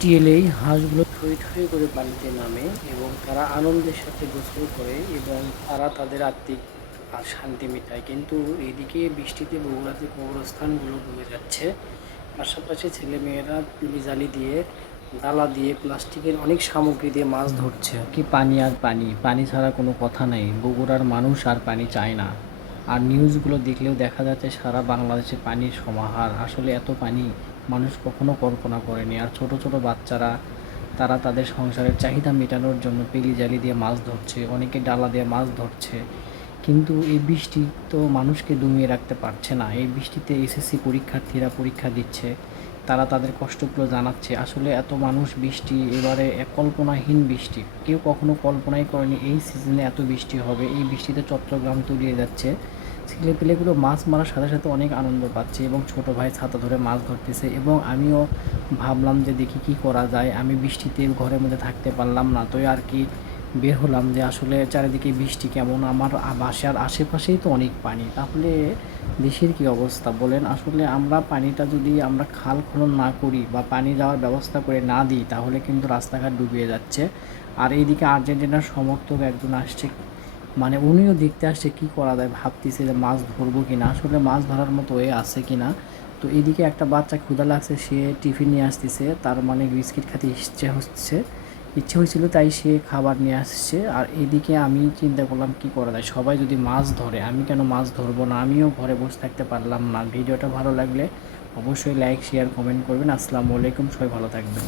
বৃষ্টি এলেই হাঁসগুলো থই থই করে পানিতে নামে এবং তারা আনন্দের সাথে গোসল করে এবং তারা তাদের আত্মিক শান্তি মেটায়। কিন্তু এইদিকে বৃষ্টিতে বগুড়াতে কবরস্থানগুলো ডুবে যাচ্ছে। পাশাপাশি ছেলেমেয়েরা তুলি জালি দিয়ে, ডালা দিয়ে, প্লাস্টিকের অনেক সামগ্রী দিয়ে মাছ ধরছে। কি পানি আর পানি, পানি ছাড়া কোনো কথা নেই। বগুড়ার মানুষ আর পানি চায় না। আর নিউজগুলো দেখলেও দেখা যাচ্ছে সারা বাংলাদেশে পানির সমাহার। আসলে এত পানি মানুষ কখনো কল্পনা করেনি। আর ছোট ছোট বাচ্চারা তারা তাদের সংসারের চাহিদা মেটানোর জন্য পেলি জালি দিয়ে মাছ ধরছে, অনেকে ডালা দিয়ে মাছ ধরছে। কিন্তু এই বৃষ্টি তো মানুষকে দমিয়ে রাখতে পারছে না। এই বৃষ্টিতে এসএসসি পরীক্ষার্থীরা পরীক্ষা দিচ্ছে, তারা তাদের কষ্টগুলো জানাচ্ছে। আসলে এত মানুষ বৃষ্টি এবারে এক কল্পনাহীন বৃষ্টি। কেউ কখনো কল্পনাই করেনি এই সিজনে এত বৃষ্টি হবে। এই বৃষ্টিতে চট্টগ্রাম তলিয়ে যাচ্ছে। ছেলেপেলেগুলো মাছ মারার সাথে সাথে অনেক আনন্দ পাচ্ছে এবং ছোট ভাই ছাতা ধরে মাছ ধরতেছে এবং আমিও ভাবলাম যে দেখি কি করা যায়। আমি বৃষ্টিতে ঘরের মধ্যে থাকতে পারলাম না, তো আর কি বের হলাম যে আসলে চারিদিকে বৃষ্টি কেমন। আমার বাসার আশেপাশেই তো অনেক পানি, তাহলে দেশের কি অবস্থা বলেন। আসলে আমরা পানিটা যদি আমরা খাল খনন না করি বা পানি যাওয়ার ব্যবস্থা করে না দিই, তাহলে কিন্তু রাস্তাঘাট ডুবিয়ে যাচ্ছে। আর এইদিকে আর্জেন্টিনার সমর্থক একজন আসছে, মানে উনিও দেখতে আসছে কি করা যায়, ভাবতেছে যে মাছ ধরবো কিনা, আসলে মাছ ধরার মতো এ আছে কিনা। তো এদিকে একটা বাচ্চা ক্ষুধা লাগছে, সে টিফিন নিয়ে আসতেছে, তার মানে বিস্কিট খেতে ইচ্ছে হয়েছিল তাই সে খাবার নিয়ে আসছে। আর এদিকে আমি চিন্তা করলাম কি করা যায়, সবাই যদি মাছ ধরে আমি কেন মাছ ধরবো না, আমিও ঘরে বসে থাকতে পারলাম না। ভিডিওটা ভালো লাগলে অবশ্যই লাইক শেয়ার কমেন্ট করবেন। আসসালামু আলাইকুম, সবাই ভালো থাকবেন।